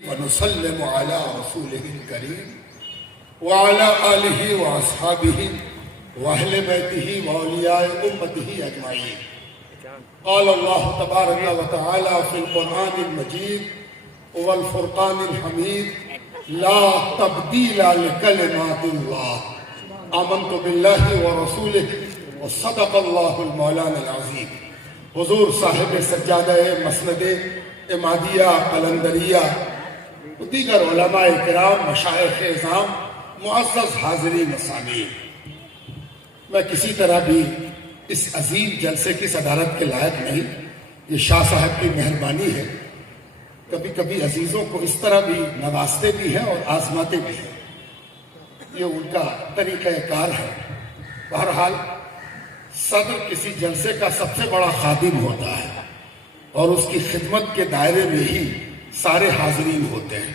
ونسلم على رسوله الكريم وعلى آله وأصحابه وأهل بيته وأولياء أمته أجمعين. قال الله تبارك وتعالى في القرآن المجيد والفرقان الحميد: لا تبديل لكلمات الله آمنت بالله ورسوله وصدق الله المولانا العظيم. حضور صاحب سجادہ مسند امادیہ قلندریہ، دیگر علماء کرام، مشائخ اعظام، معزز حاضرین سامعین، میں کسی طرح بھی اس عظیم جلسے کی صدارت کے لائق نہیں. یہ شاہ صاحب کی مہربانی ہے. کبھی کبھی عزیزوں کو اس طرح بھی نوازتے بھی ہیں اور آزماتے بھی ہیں. یہ ان کا طریقہ کار ہے. بہرحال صدر کسی جلسے کا سب سے بڑا خادم ہوتا ہے اور اس کی خدمت کے دائرے میں ہی سارے حاضرین ہوتے ہیں.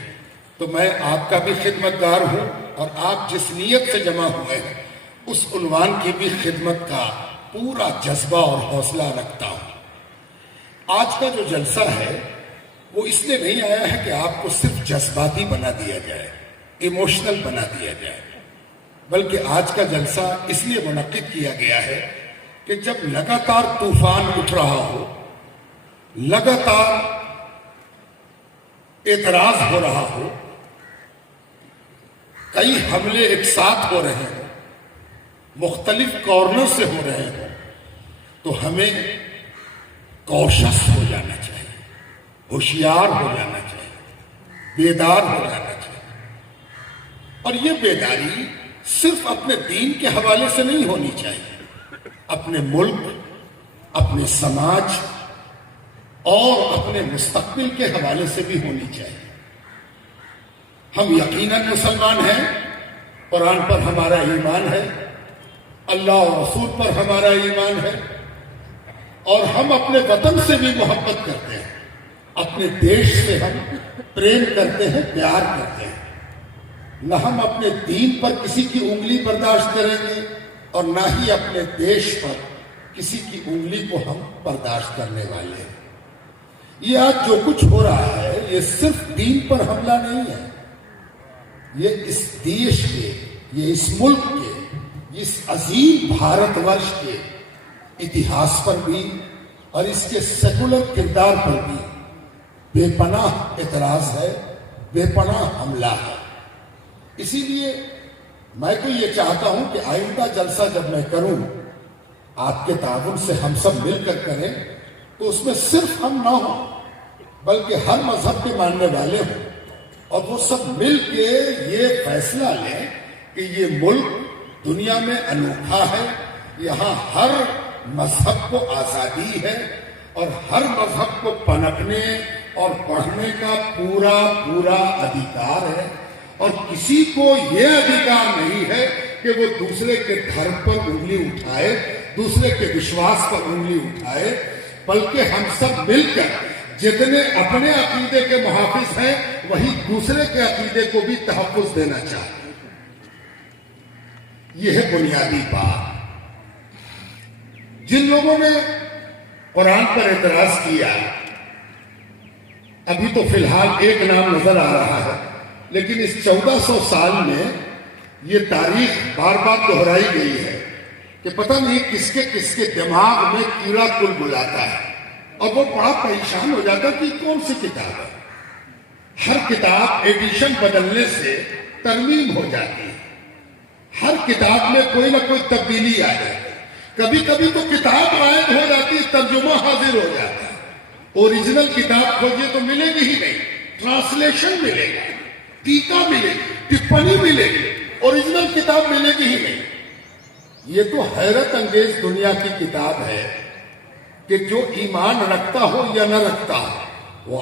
تو میں آپ کا بھی خدمتگار ہوں اور آپ جس نیت سے جمع ہوئے ہیں اس عنوان کی بھی خدمت کا پورا جذبہ اور حوصلہ رکھتا ہوں. آج کا جو جلسہ ہے وہ اس لیے نہیں آیا ہے کہ آپ کو صرف جذباتی بنا دیا جائے، ایموشنل بنا دیا جائے، بلکہ آج کا جلسہ اس لیے منعقد کیا گیا ہے کہ جب لگاتار طوفان اٹھ رہا ہو، لگاتار اعتراض ہو رہا ہو، کئی حملے ایک ساتھ ہو رہے ہیں، مختلف کارنر سے ہو رہے ہیں، تو ہمیں کوشش ہو جانا چاہیے، ہوشیار ہو جانا چاہیے، بیدار ہو جانا چاہیے. اور یہ بیداری صرف اپنے دین کے حوالے سے نہیں ہونی چاہیے، اپنے ملک، اپنے سماج اور اپنے مستقبل کے حوالے سے بھی ہونی چاہیے. ہم یقیناً مسلمان ہیں، قرآن پر ہمارا ایمان ہے، اللہ اور رسول پر ہمارا ایمان ہے، اور ہم اپنے وطن سے بھی محبت کرتے ہیں، اپنے دیش سے ہم پریم کرتے ہیں، پیار کرتے ہیں. نہ ہم اپنے دین پر کسی کی انگلی برداشت کریں گے اور نہ ہی اپنے دیش پر کسی کی انگلی کو ہم برداشت کرنے والے ہیں. یہ آج جو کچھ ہو رہا ہے یہ صرف دین پر حملہ نہیں ہے، یہ اس دیش کے، یہ اس ملک کے، اس عظیم بھارت ورش کے اتہاس پر بھی اور اس کے سیکولر کردار پر بھی بے پناہ اعتراض ہے، بے پناہ حملہ ہے. اسی لیے میں تو یہ چاہتا ہوں کہ آئندہ جلسہ جب میں کروں، آپ کے تعاون سے ہم سب مل کر کریں تو اس میں صرف ہم نہ ہوں بلکہ ہر مذہب کے ماننے والے ہوں، اور وہ سب مل کے یہ فیصلہ لیں کہ یہ ملک دنیا میں انوکھا ہے، یہاں ہر مذہب کو آزادی ہے اور ہر مذہب کو پنپنے اور پڑھنے کا پورا ادھیکار ہے، اور کسی کو یہ ادھیکار نہیں ہے کہ وہ دوسرے کے دھرم پر انگلی اٹھائے، دوسرے کے وشواس پر انگلی اٹھائے، بلکہ ہم سب مل کر جتنے اپنے عقیدے کے محافظ ہیں وہی دوسرے کے عقیدے کو بھی تحفظ دینا چاہتے ہیں. یہ ہے بنیادی بات. جن لوگوں نے قرآن پر اعتراض کیا، ابھی تو فی الحال ایک نام نظر آ رہا ہے، لیکن اس 1400 سال میں یہ تاریخ بار بار دہرائی گئی ہے کہ پتہ نہیں کس کے دماغ میں کیڑا کل بلاتا ہے اور وہ بڑا پریشان ہو جاتا کہ کون سی کتاب ہے. ہر کتاب ایڈیشن بدلنے سے ترمیم ہو جاتی ہے، ہر کتاب میں کوئی نہ کوئی تبدیلی آ جاتی ہے. کبھی کبھی تو کتاب غائب ہو جاتی ہے، ترجمہ حاضر ہو جاتا ہے. اوریجنل کتاب کھوجیے تو ملے گی ہی نہیں، ٹرانسلیشن ملے گی، ٹیکا ملے گی، ٹپنی ملے گی، اوریجنل کتاب ملے گی ہی نہیں. یہ تو حیرت انگیز دنیا کی کتاب ہے کہ جو ایمان رکھتا ہو یا نہ رکھتا ہو وہ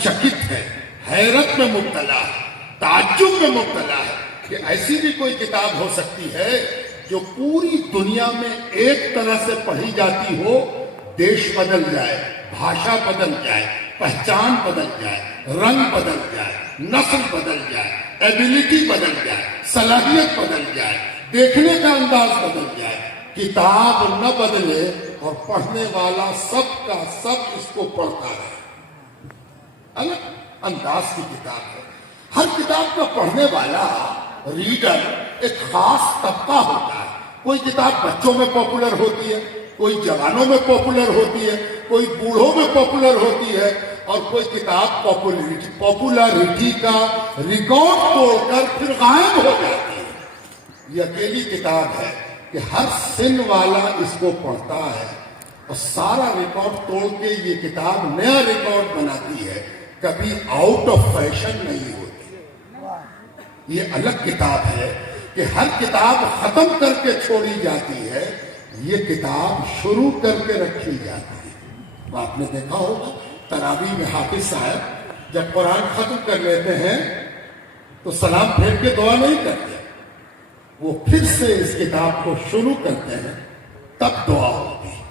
چکت ہے، حیرت میں مبتلا ہے، تعجب میں مبتلا ہے کہ ایسی بھی کوئی کتاب ہو سکتی ہے جو پوری دنیا میں ایک طرح سے پڑھی جاتی ہو، دیش بدل جائے، بھاشا بدل جائے، پہچان بدل جائے، رنگ بدل جائے، نسل بدل جائے، ایبیلٹی بدل جائے، صلاحیت بدل جائے، دیکھنے کا انداز بدل جائے. کتاب نہ بدلے اور پڑھنے والا سب کا سب اس کو پڑھتا ہے. انداز کی کتاب ہے. ہر کتاب کا پڑھنے والا ریڈر ایک خاص طبقہ ہوتا ہے. کوئی کتاب بچوں میں پاپولر ہوتی ہے, کوئی جوانوں میں پاپولر ہوتی ہے, کوئی بوڑھوں میں پاپولر ہوتی ہے, اور کوئی کتاب پاپولرٹی کا ریکارڈ توڑ کر پھر غائب ہو جاتی ہے. یہ اکیلی کتاب ہے کہ ہر سن والا اس کو پڑھتا ہے اور سارا ریکارڈ توڑ کے یہ کتاب نیا ریکارڈ بناتی ہے, کبھی آؤٹ آف فیشن نہیں ہوتی. یہ الگ کتاب ہے کہ ہر کتاب ختم کر کے چھوڑی جاتی ہے, یہ کتاب شروع کر کے رکھی جاتی ہے. آپ نے دیکھا ہوگا تراویح میں حافظ صاحب جب قرآن ختم کر لیتے ہیں تو سلام پھیر کے دعا نہیں کرتے, وہ پھر سے اس کتاب کو شروع کرتے ہیں تب دعا ہوتی ہے.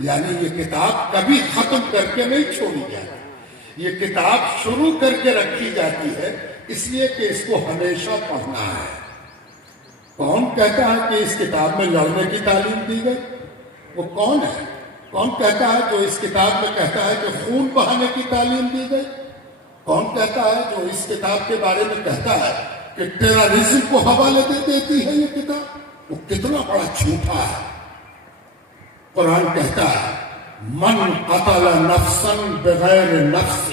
یعنی یہ کتاب کبھی ختم کر کے نہیں چھوڑی جاتی, یہ کتاب شروع کر کے رکھی جاتی ہے, اس لیے کہ اس کو ہمیشہ پڑھنا ہے. کون کہتا ہے کہ اس کتاب میں لڑنے کی تعلیم دی گئی؟ وہ کون ہے؟ کون کہتا ہے جو اس کتاب میں کہتا ہے کہ خون بہانے کی تعلیم دی گئی؟ کون کہتا ہے جو اس کتاب کے بارے میں کہتا ہے کہ ٹیررزم کو حوالے دے دیتی ہے یہ کتاب؟ وہ کتنا بڑا جھوٹا ہے. قرآن کہتا ہے من قتل نفسا بغیر نفس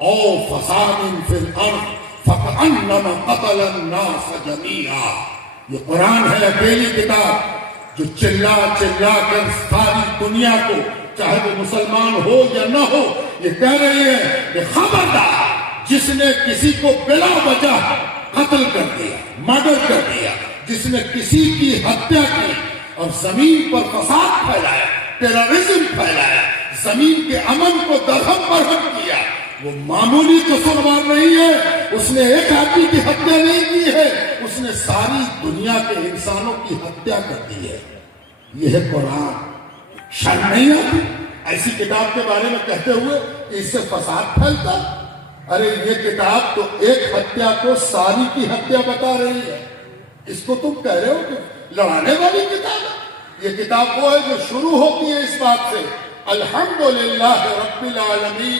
او فساد فی الارض فکأنما قتل الناس جميعا. یہ قرآن ہے اکیلی کتاب جو چلا چلا کر ساری دنیا کو, چاہے وہ مسلمان ہو یا نہ ہو, یہ کہہ رہی ہے کہ خبردار جس نے کسی کو بلا وجہ قتل کر دیا, مرڈر کر دیا, جس نے کسی کی ہتیا کی اور زمین پر فساد پھیلایا, ٹیررزم پھیلایا, زمین کے امن کو درہم برہم کیا, وہ معمولی قصوروار نہیں ہے. اس نے ایک آدمی کی ہتیا نہیں کی ہے, اس نے ساری دنیا کے انسانوں کی ہتیا کر دی ہے. یہ ہے قرآن. شرم نہیں آتی ایسی کتاب کے بارے میں کہتے ہوئے کہ اس سے فساد پھیلتا؟ ارے یہ کتاب تو ایک ہتیا کو ساری کی ہتیا بتا رہی ہے. اس کو تم کہہ رہے ہو کہ لڑانے والی کتاب ہے. یہ کتاب وہ ہے جو شروع ہوتی ہے اس بات سے الحمدللہ رب العالمین.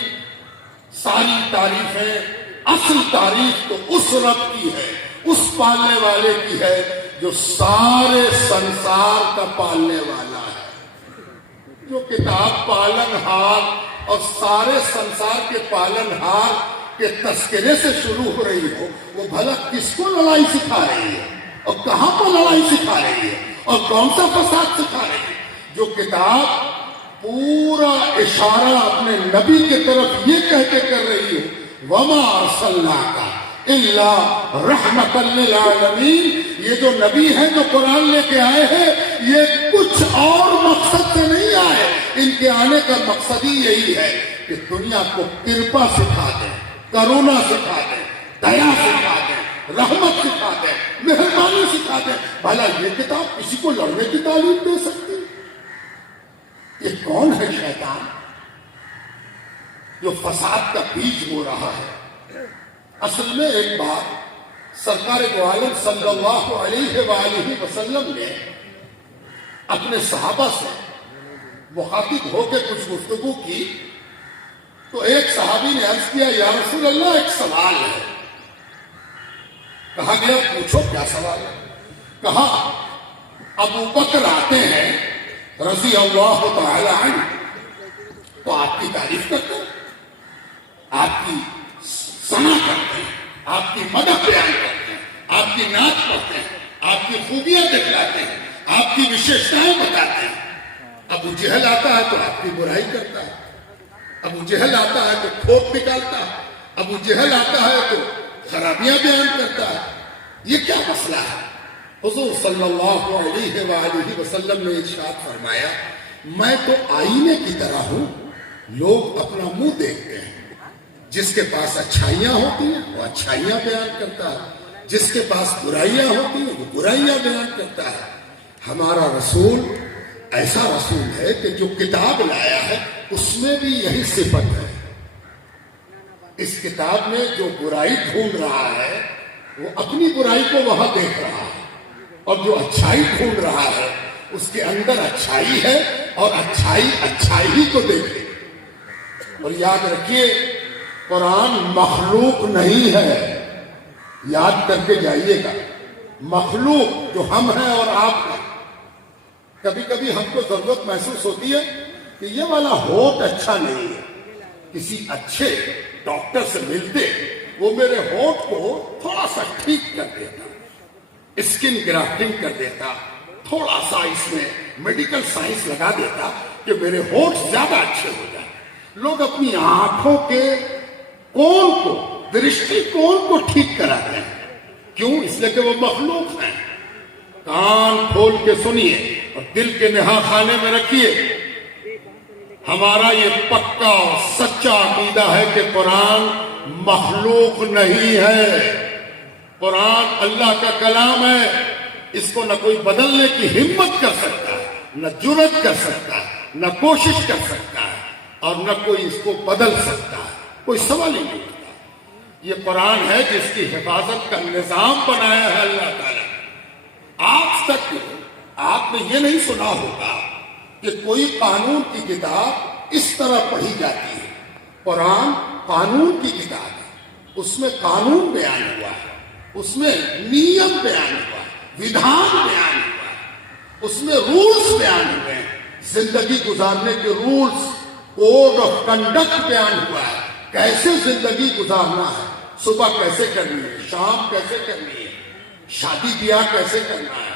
ساری تعریفیں, اصل تعریف تو اس رب کی ہے, اس پالنے والے کی ہے جو سارے سنسار کا پالنے والا ہے. جو کتاب پالن ہار اور سارے سنسار کے پالن ہار کے تذکرے سے شروع ہو رہی ہو, وہ بھلا کس کو لڑائی سکھا رہی ہے اور کہاں پر لڑائی سکھا رہی ہے اور کون سا فساد سکھا رہی ہے؟ جو کتاب پورا اشارہ اپنے نبی کی طرف یہ کہہ کے کر رہی ہے وما ارسلناک الا رحمۃ للعالمین. یہ جو نبی ہیں جو قرآن لے کے آئے ہیں یہ کچھ اور مقصد سے نہیں آئے. ان کے آنے کا مقصد ہی یہی ہے کہ دنیا کو کرپا سکھا دیں, کرونا سکھا دیں, دیا سکھا دیں, رحمت سکھا دیں, مہربانی سکھا دیں. بھلا یہ کتاب کسی کو لڑنے کی تعلیم دے سکتی؟ یہ کون ہے شیطان جو فساد کا بیج ہو رہا ہے؟ اصل میں ایک بات سرکار دو عالم صلی اللہ علیہ وآلہ وسلم نے اپنے صحابہ سے مخاطب ہو کے کچھ گفتگو کی تو ایک صحابی نے عرض کیا یا رسول اللہ ایک سوال ہے. کہا گیا پوچھو کیا سوال ہے؟ کہا ابو بکر آتے ہیں رضی اللہ تعالی عنہ تو آپ کی تعریف کرتے ہیں, آپ کی ثنا کرتے ہیں, آپ کی مدح بیان کرتے ہیں, آپ کی نعت پڑھتے ہیں, آپ کی خوبیاں دکھلاتے ہیں, آپ کی وشیشتائیں بتاتے ہیں. ابو جہل آتا ہے تو آپ کی برائی کرتا ہے, ابو جہل آتا ہے تو کھوٹ نکالتا ہے, ابو جہل آتا ہے تو خرابیاں بیان کرتا ہے. یہ کیا مسئلہ ہے؟ حضور صلی اللہ علیہ وآلہ وسلم نے ارشاد فرمایا میں تو آئینے کی طرح ہوں, لوگ اپنا منہ دیکھتے ہیں. جس کے پاس اچھائیاں ہوتی ہیں وہ اچھائیاں بیان کرتا ہے, جس کے پاس برائیاں ہوتی ہیں وہ برائیاں بیان کرتا ہے. ہمارا رسول ایسا رسول ہے کہ جو کتاب لایا ہے اس میں بھی یہی صفت ہے. اس کتاب میں جو برائی ڈھونڈ رہا ہے وہ اپنی برائی کو وہاں دیکھ رہا ہے, اور جو اچھائی ڈھونڈ رہا ہے اس کے اندر اچھائی ہے اور اچھائی ہی کو دیکھے. اور یاد رکھیے قرآن مخلوق نہیں ہے، یاد کر کے جائیے گا۔ مخلوق جو ہم ہیں اور آپ ہیں، کبھی کبھی ہم کو ضرورت محسوس ہوتی ہے کہ یہ والا ہونٹ اچھا نہیں ہے، کسی اچھے ڈاکٹر سے ملتے وہ میرے ہونٹ کو تھوڑا سا ٹھیک کر دیتا، اسکن گرافٹنگ کر دیتا، تھوڑا سا اس میں میڈیکل سائنس لگا دیتا کہ میرے ہونٹ زیادہ اچھے ہو جائیں۔ لوگ اپنی آنکھوں کے کون کو، درشٹی کون کو ٹھیک کراتے ہیں، کیوں؟ اس لیے کہ وہ مخلوق ہیں۔ کان کھول کے سنیے اور دل کے نہا خانے میں رکھیے، ہمارا یہ پکا اور سچا عقیدہ ہے کہ قرآن مخلوق نہیں ہے، قرآن اللہ کا کلام ہے، اس کو نہ کوئی بدلنے کی ہمت کر سکتا ہے، نہ جرأت کر سکتا ہے، نہ کوشش کر سکتا ہے، اور نہ کوئی اس کو بدل سکتا ہے، کوئی سوال ہی نہیں اٹھتا۔ یہ قرآن ہے جس کی حفاظت کا نظام بنایا ہے اللہ تعالیٰ۔ آج تک آپ نے یہ نہیں سنا ہوگا کہ کوئی قانون کی کتاب اس طرح پڑھی جاتی ہے۔ قرآن قانون کی کتاب ہے، اس میں قانون بیان ہوا ہے، اس میں نیم بیان ہوا ہے، ودھان بیان ہوا ہے، اس میں رولز بیان ہوئے ہیں، زندگی گزارنے کے رولز، کوڈ آف کنڈکٹ بیان ہوا ہے، کیسے زندگی گزارنا ہے، صبح کیسے کرنی ہے، شام کیسے کرنی ہے، شادی بیاہ کیسے کرنا ہے،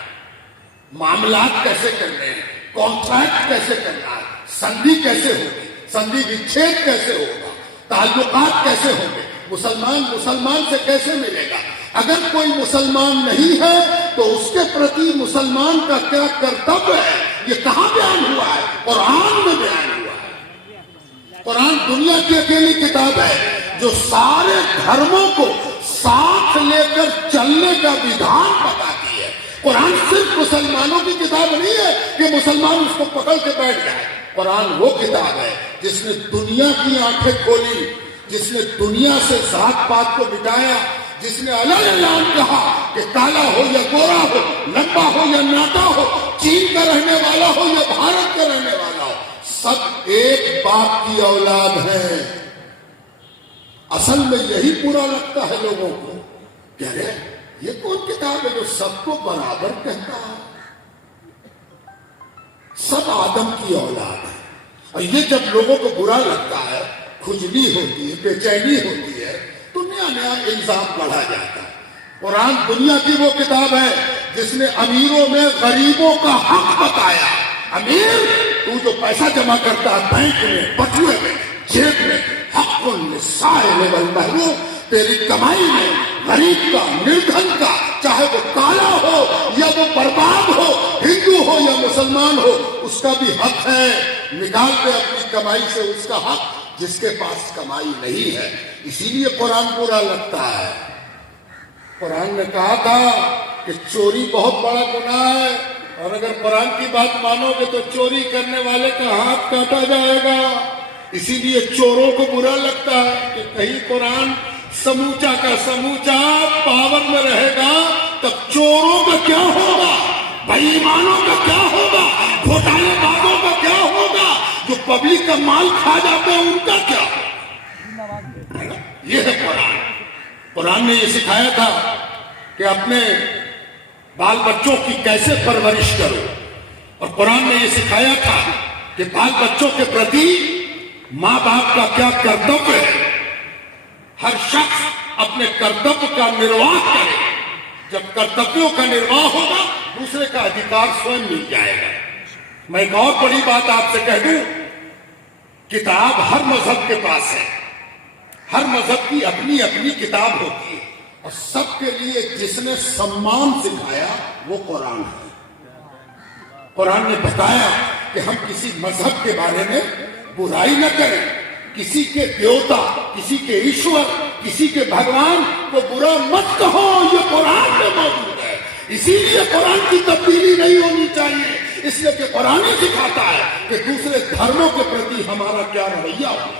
معاملات کیسے کرنے ہیں، کانٹریکٹ کیسے کرنا ہے، سندھی کیسے ہوگی، سندھی وچھید کیسے ہوگا، تعلقات کیسے ہوں گے، مسلمان سے کیسے ملے گا۔ اگر کوئی مسلمان نہیں ہے تو اس کے پرتی مسلمان کا کیا کرتویہ ہے، یہ کہاں بیان ہوا ہے؟ قرآن میں بیان ہوا ہے۔ قرآن دنیا کی اکیلی کتاب ہے جو سارے دھرموں کو ساتھ لے کر چلنے کا ودھان بتاتی ہے۔ قرآن صرف مسلمانوں کی کتاب نہیں ہے کہ مسلمان اس کو پکڑ کے بیٹھ جائے۔ قرآن وہ کتاب ہے جس نے دنیا کی آنکھیں کھولی، جس نے دنیا سے ذات پات کو مٹایا، جس نے اعلان کہا کہ کالا ہو یا گورا ہو، لمبا ہو یا ناٹا ہو، چین کا رہنے والا ہو یا بھارت کا رہنے والا ہو، سب ایک باپ کی اولاد ہیں۔ اصل میں یہی برا لگتا ہے لوگوں کو کہ ارے یہ کون کتاب ہے جو سب کو برابر کہتا ہے؟ سب آدم کی اولاد ہے۔ اور یہ جب لوگوں کو برا لگتا ہے، کھجلی ہوتی ہے، بے چینی ہوتی ہے، تو نیا نیا الزام بڑھا جاتا ہے۔ قرآن دنیا کی وہ کتاب ہے جس نے امیروں میں غریبوں کا حق بتایا۔ امیر تو جو پیسہ جمع کرتا ہے بینک میں، بٹوے میں، جیب میں، حق للسائل والمحروم، تیری کمائی میں غریب کا، نردھن کا، چاہے وہ کالا ہو یا وہ برباد ہو، ہندو ہو یا مسلمان ہو، اس کا بھی حق ہے۔ نکال دے اپنی کمائی سے اس کا حق جس کے پاس کمائی نہیں ہے۔ اسی لیے قرآن برا لگتا ہے۔ قرآن نے کہا تھا کہ چوری بہت بڑا گناہ ہے، اور اگر قرآن کی بات مانو گے تو چوری کرنے والے کا ہاتھ کاٹا جائے گا۔ اسی لیے چوروں کو برا لگتا ہے کہ کہیں قرآن سموچا کا سموچا پاور میں رہے گا تب چوروں کا کیا ہوگا، بے ایمانوں کا کیا ہوگا، گھوٹالے بازوں کا کیا ہوگا، جو پبلک کا مال کھا جاتے ہیں ان کا کیا ہوگا۔ یہ ہے قرآن۔ قرآن نے یہ سکھایا تھا کہ اپنے بال بچوں کی کیسے پرورش کرو، اور قرآن نے یہ سکھایا تھا کہ بال بچوں کے پرتی ماں باپ کا کیا کرتویہ ہے۔ ہر شخص اپنے کرتویہ کا نرواہ کرے، جب کرتویوں کا نرواہ ہوگا دوسرے کا ادھیکار سوئم مل جائے گا۔ میں ایک اور بڑی بات آپ سے کہہ دوں، کتاب ہر مذہب کے پاس ہے، ہر مذہب کی اپنی اپنی کتاب ہوتی ہے، اور سب کے لیے جس نے سمان سکھایا وہ قرآن ہے۔ قرآن نے بتایا کہ ہم کسی مذہب کے بارے میں برائی نہ کریں، کسی کے دیوتا، کسی کے ایشور، کسی کے بھگوان کو برا مت کہو، یہ قرآن میں موجود ہے۔ اسی لیے قرآن کی تبدیلی نہیں ہونی چاہیے، اس لیے کہ قرآن سکھاتا ہے کہ دوسرے دھرموں کے پرتی ہمارا کیا رویہ ہو،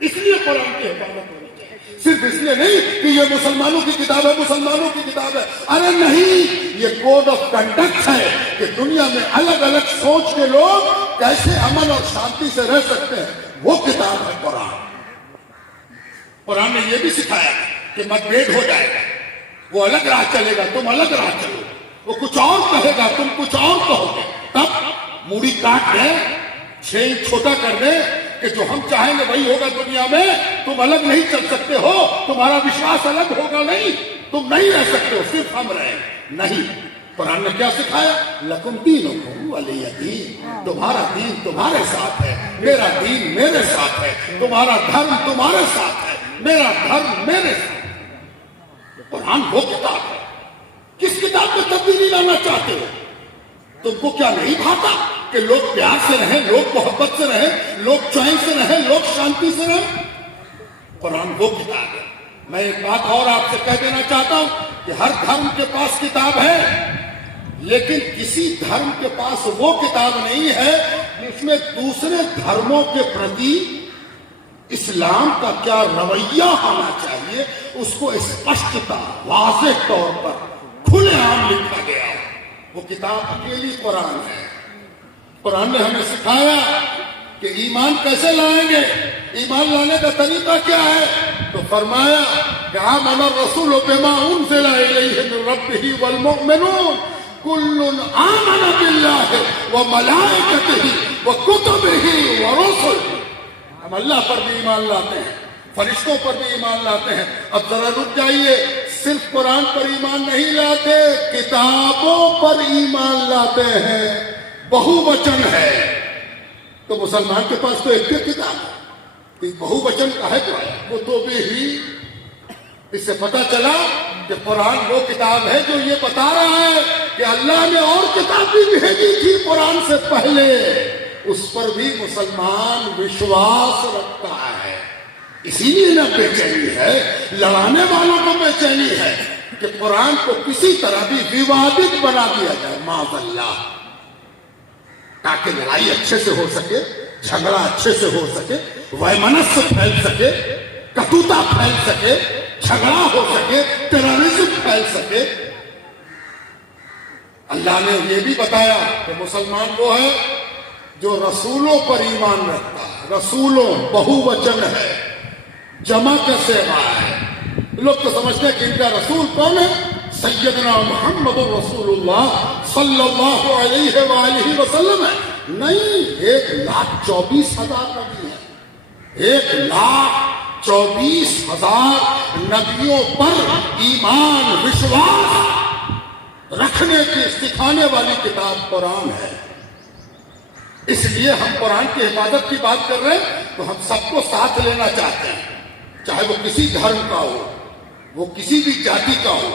اس لیے قرآن کی حفاظت ہونی چاہیے۔ صرف اس لیے نہیں کہ یہ مسلمانوں کی کتاب ہے، مسلمانوں کی کتاب ہے، ارے نہیں، یہ کوڈ آف کنڈکٹ ہے کہ دنیا میں الگ الگ سوچ کے لوگ کیسے امن اور شانتی سے رہ سکتے ہیں، وہ کتاب ہے قرآن۔ قرآن نے یہ بھی سکھایا کہ متبھید ہو جائے گا، وہ الگ راہ چلے گا، تم الگ راہ چلو گے، وہ کچھ اور کہے گا، تم کچھ اور کہو گے، تب موڑی کاٹ دیں، 6 انچ چھوٹا کر دیں کہ جو ہم چاہیں گے وہی ہوگا دنیا میں، تم الگ نہیں چل سکتے ہو، تمہارا وشواس الگ ہوگا نہیں، تم نہیں رہ سکتے ہو، صرف ہم رہیں نہیں۔ قرآن نے کیا سکھایا؟ لکم دینکم ولی دین، تمہارا دین تمہارے ساتھ ہے، میرا دین میرے ساتھ ہے، تمہارا دھرم تمہارے ساتھ ہے، میرا دھرم میرے ساتھ ہے۔ قرآن وہ کتاب ہے، کس کتاب میں تبدیلی لانا چاہتے ہو؟ تم کو کیا نہیں بھاتا کہ لوگ پیار سے رہیں، لوگ محبت سے رہیں، لوگ چین سے رہیں، لوگ شانتی سے رہیں؟ قرآن وہ کتاب ہے۔ میں ایک بات اور آپ سے کہہ دینا چاہتا ہوں کہ ہر دھرم کے پاس کتاب ہے، لیکن کسی دھرم کے پاس وہ کتاب نہیں ہے جس میں دوسرے دھرموں کے پرتی اسلام کا کیا رویہ ہونا چاہیے اس کو اسپشٹتا، واضح طور پر کھلے عام لکھا گیا ہے۔ وہ کتاب اکیلی قرآن ہے۔ قرآن نے ہمیں سکھایا کہ ایمان کیسے لائیں گے، ایمان لانے کا طریقہ کیا ہے، تو فرمایا کہ آمن الرسول بما انزل الیہ من ربہ والمؤمنون کل آمن باللہ وملائکتہ وکتبہ ورسلہ۔ ہم اللہ پر بھی ایمان لاتے ہیں، فرشتوں پر بھی ایمان لاتے ہیں۔ اب ذرا رک جائیے، صرف قرآن پر ایمان نہیں لاتے، کتابوں پر ایمان لاتے ہیں، بہو وچن ہے۔ تو مسلمان کے پاس تو ایک کتاب ہے، بہو وچن کا ہے تو وہ تو بھی، اس سے پتہ چلا کہ قرآن وہ کتاب ہے جو یہ بتا رہا ہے کہ اللہ نے اور کتاب بھی بھیجی تھی قرآن سے پہلے، اس پر بھی مسلمان وشواس رکھتا ہے۔ اسی لیے نہ بے چینی ہے، لڑانے والوں کو بے چینی ہے کہ قرآن کو کسی طرح بھی ووادت بنا دیا جائے، معاذ اللہ، تاکہ لڑائی اچھے سے ہو سکے، جھگڑا اچھے سے ہو سکے، ویمنس پھیل سکے، کٹوتا پھیل سکے، جھگڑا ہو سکے، ٹیررزم پھیل سکے۔ اللہ نے یہ بھی بتایا کہ مسلمان وہ ہے جو رسولوں پر ایمان رکھتا ہے۔ رسولوں بہو وچن ہے، جمع کا صیغہ ہے۔ لوگ تو سمجھتے ہیں کہ ان کا رسول کون ہے؟ سیدنا محمد رسول اللہ صلی اللہ علیہ وآلہ وسلم ہے۔ نہیں، 1,24,000 نبی ہیں، 1,24,000 نبیوں پر ایمان وشواس رکھنے کی سکھانے والی کتاب قرآن ہے۔ اس لیے ہم قرآن کی حفاظت کی بات کر رہے ہیں تو ہم سب کو ساتھ لینا چاہتے ہیں، چاہے وہ کسی دھرم کا ہو، وہ کسی بھی جاتی کا ہو،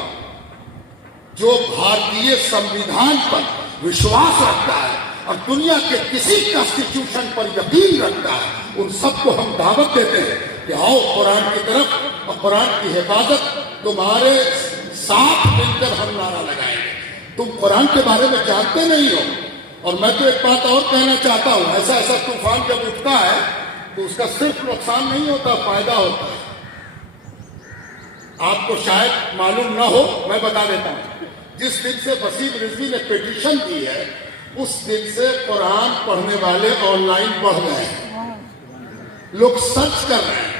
جو بھارتیہ سمویدھان پر وشواس رکھتا ہے اور دنیا کے کسی کانسٹیٹیوشن پر یقین رکھتا ہے، ان سب کو ہم دعوت دیتے ہیں کہ آؤ قرآن کی طرف، اور قرآن کی حفاظت تمہارے ساتھ مل کر ہم نعرہ لگائیں گے۔ تم قرآن کے بارے میں جانتے نہیں ہو، اور میں تو ایک بات اور کہنا چاہتا ہوں، ایسا طوفان جب اٹھتا ہے تو اس کا صرف نقصان نہیں ہوتا، فائدہ ہوتا ہے۔ آپ کو شاید معلوم نہ ہو، میں بتا دیتا ہوں، جس دن سے وسیم رضوی نے پیٹیشن دی ہے اس دن سے قرآن پڑھنے والے آن لائن پڑھ رہے ہیں، لوگ سرچ کر رہے ہیں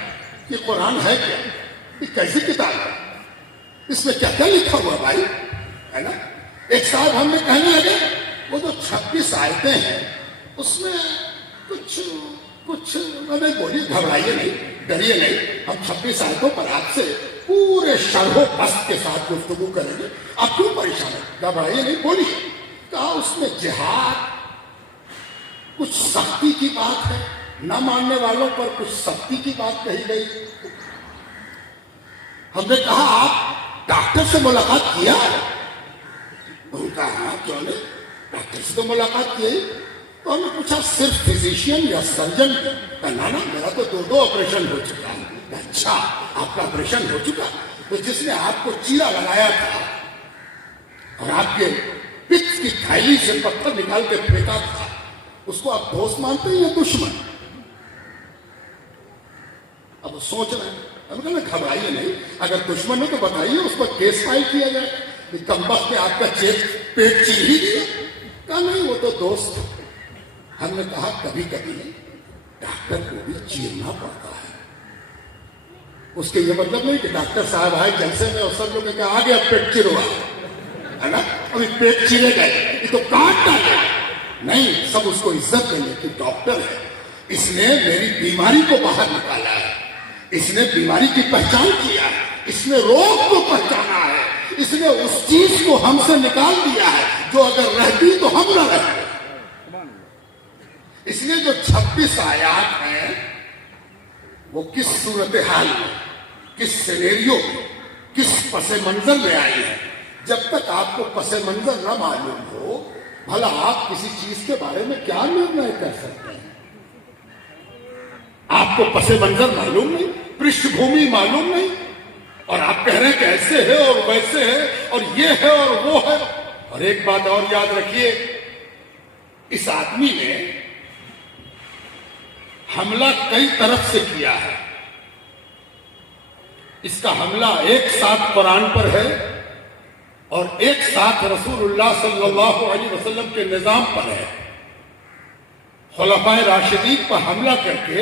کہ قرآن ہے کیا، یہ کیسی کتاب ہے، اس میں کیا کیا لکھا ہوا بھائی، ہے نا۔ ایک صاحب ہم نے کہنے لگے وہ جو 26 آیتیں ہیں اس میں کچھ میں بولی گھبرائیے نہیں، ڈریے نہیں، ہم 26 آیتوں پر آپ سے پورے شرح و بسط کے ساتھ گفتگو کریں گے، آپ کیوں پریشان ہیں، گھبرائیے نہیں، بولیے۔ کہا اس میں جہاد، کچھ سختی کی بات ہے، نہ ماننے والوں پر کچھ سختی کی بات کہی گئی۔ ہم نے کہا آپ ڈاکٹر سے ملاقات کیا ہے؟ انہوں نے کہا ہاں، کیوں نہیں، ڈاکٹر سے تو ملاقات کی۔ تو ہم نے پوچھا صرف فزیشین یا سرجن؟ کہا نا میرا تو 2 آپریشن ہو چکا ہے۔ اچھا، آپ کا آپریشن ہو چکا؟ تو جس نے آپ کو چیرا لگایا تھا اور آپ کے پت کی تھیلی سے پتھر نکال کے پھینکا تھا، اس کو آپ دوست مانتے ہیں یا دشمن؟ اب وہ سوچ رہے ہیں۔ ہم کہا گھبرائیے نہیں، اگر دشمن ہے تو بتائیے، اس پر کیس فائل کیا جائے کہ کمبخت نے آپ کا پیٹ چیر ہی دیا۔ کہا نہیں، وہ تو دوست۔ ہم نے کہا کبھی کبھی ڈاکٹر کو بھی چیرنا پڑتا ہے، اس کے یہ مطلب نہیں کہ ڈاکٹر صاحب آئے جلسے میں اور سب لوگ کہا آگے اب پیٹ چروا ہے نا، ابھی پیٹ چرے گئے یہ تو کاٹ ڈالے، نہیں، سب اس کو عزت دیں گے کہ ڈاکٹر ہے، اس نے میری بیماری کو باہر نکالا ہے، اس نے بیماری کی پہچان کیا ہے، اس نے روگ کو پہچانا ہے، اس نے اس چیز کو ہم سے نکال دیا ہے جو اگر رہتی تو ہم نہ رہتے۔ اس لیے جو 26 آیات ہیں وہ کس صورتحال میں، کس سینیریو میں، کس پس منظر میں آئی ہے، جب تک آپ کو پس منظر نہ معلوم ہو بھلا آپ کسی چیز کے بارے میں کیا نرنے کر سکتے ہیں؟ آپ کو پس منظر معلوم نہیں، پرشٹھ بھومی معلوم نہیں، اور آپ کہہ رہے ہیں کہ ایسے ہے اور ویسے ہے اور یہ ہے اور وہ ہے۔ اور ایک بات اور یاد رکھیے، اس آدمی نے حملہ کئی طرف سے کیا ہے، اس کا حملہ ایک ساتھ قرآن پر ہے اور ایک ساتھ رسول اللہ صلی اللہ علیہ وسلم کے نظام پر ہے۔ خلفائے راشدین پر حملہ کر کے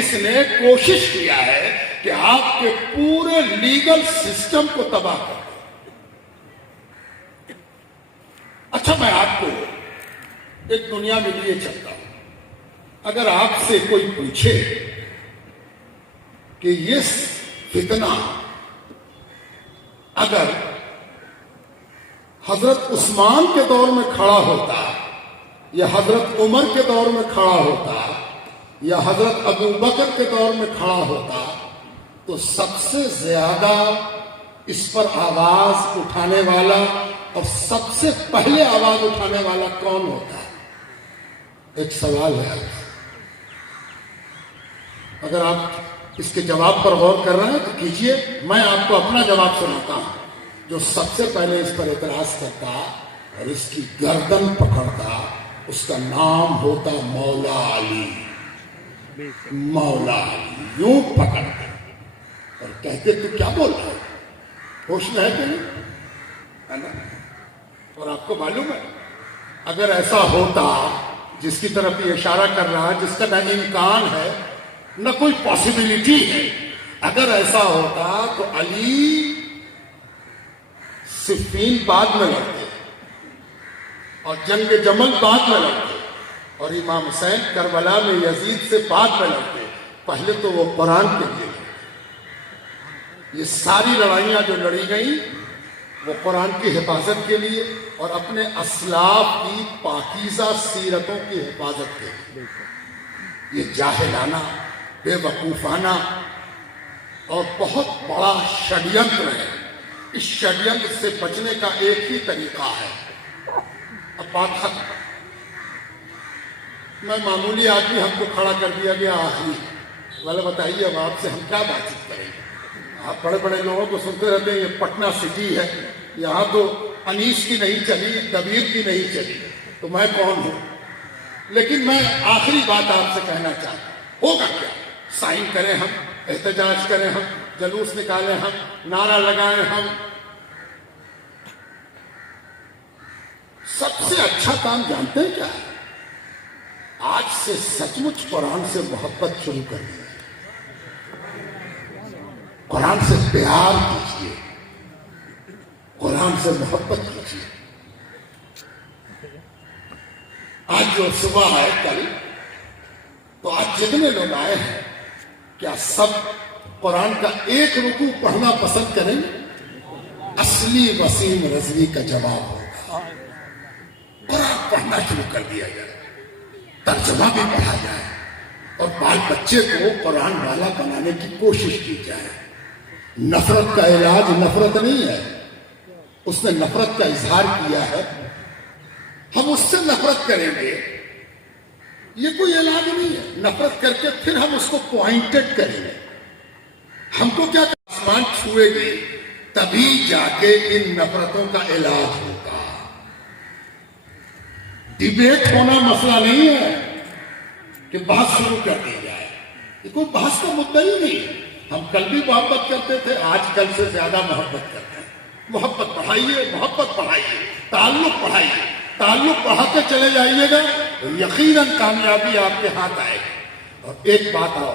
اس نے کوشش کیا ہے کہ آپ کے پورے لیگل سسٹم کو تباہ کر دے۔ اچھا، میں آپ کو ایک دنیا میں لیے چلتا ہوں، اگر آپ سے کوئی پوچھے کہ یہ فتنہ اگر حضرت عثمان کے دور میں کھڑا ہوتا یا حضرت عمر کے دور میں کھڑا ہوتا یا حضرت ابو بکر کے دور میں کھڑا ہوتا تو سب سے زیادہ اس پر آواز اٹھانے والا اور سب سے پہلے آواز اٹھانے والا کون ہوتا ہے؟ ایک سوال ہے آپ سے، اگر آپ اس کے جواب پر غور کر رہے ہیں تو کیجئے، میں آپ کو اپنا جواب سناتا ہوں۔ جو سب سے پہلے اس پر اعتراض کرتا اور اس کی گردن پکڑتا اس کا نام ہوتا مولا علی۔ مولا علی یوں پکڑتے اور کہتے تو کیا بول رہا ہے، ہوش میں ہے کہ نہیں، ہے نا؟ اور آپ کو معلوم ہے اگر ایسا ہوتا، جس کی طرف یہ اشارہ کر رہا ہے، جس کا نہ امکان ہے نہ کوئی پاسبلٹی ہے، اگر ایسا ہوتا تو علی صفین بعد میں لڑتے اور جنگ جمل بعد میں لڑتے اور امام حسین کربلا میں یزید سے بعد میں لڑتے، پہلے تو وہ قرآن کے لیے لڑتے۔ یہ ساری لڑائیاں جو لڑی گئیں وہ قرآن کی حفاظت کے لیے اور اپنے اسلاف کی پاکیزہ سیرتوں کی حفاظت کے لیے۔ یہ جاہلانہ، بے وقوفانہ اور بہت بڑا شڈینتر ہے۔ اس شڈینتر سے بچنے کا ایک ہی طریقہ ہے، اب بات ختم، میں معمولی آدمی، ہم کو کھڑا کر دیا گیا آخری، والا بتائیے اب آپ سے ہم کیا بات چیت کریں گے؟ آپ بڑے بڑے لوگوں کو سنتے رہتے ہیں یہ پٹنہ سٹی ہے، یہاں تو انیس کی نہیں چلی، کبیر کی نہیں چلی، تو میں کون ہوں؟ لیکن میں آخری بات آپ سے کہنا چاہتا ہوں، ہوگا کیا؟ سائن کریں ہم، احتجاج کریں ہم، جلوس نکالیں ہم، نعرہ لگائیں ہم، سب سے اچھا کام جانتے ہیں کیا ہے؟ آج سے سچ مچ قرآن سے محبت شروع کر دیں، قرآن سے پیار کیجیے، قرآن سے محبت کیجیے۔ آج جو صبح ہے کل تو آج جتنے لوگ آئے ہیں کیا سب قرآن کا ایک رکوع پڑھنا پسند کریں گے؟ اصلی وسیم رضوی کا جواب ہوگا قرآن پڑھنا شروع کر دیا جائے، ترجمہ بھی پڑھا جائے اور بال بچے کو قرآن والا بنانے کی کوشش کی جائے۔ نفرت کا علاج نفرت نہیں ہے، اس نے نفرت کا اظہار کیا ہے، ہم اس سے نفرت کریں گے، یہ کوئی علاج نہیں ہے۔ نفرت کر کے پھر ہم اس کو پوائنٹڈ کریں گے، ہم کو کیا آسمان چھوئے گی تبھی جا کے ان نفرتوں کا علاج ہوگا۔ ڈیبیٹ ہونا مسئلہ نہیں ہے کہ بحث شروع کر دی جائے، یہ کوئی بحث کا مدعا ہی نہیں ہے۔ ہم کل بھی محبت کرتے تھے، آج کل سے زیادہ محبت کرتے ہیں۔ محبت پڑھائیے، محبت پڑھائیے، تعلق پڑھائیے، تعلق پڑھاتے چلے جائیے گا، یقیناً کامیابی آپ کے ہاتھ آئے گی۔ اور ایک بات اور،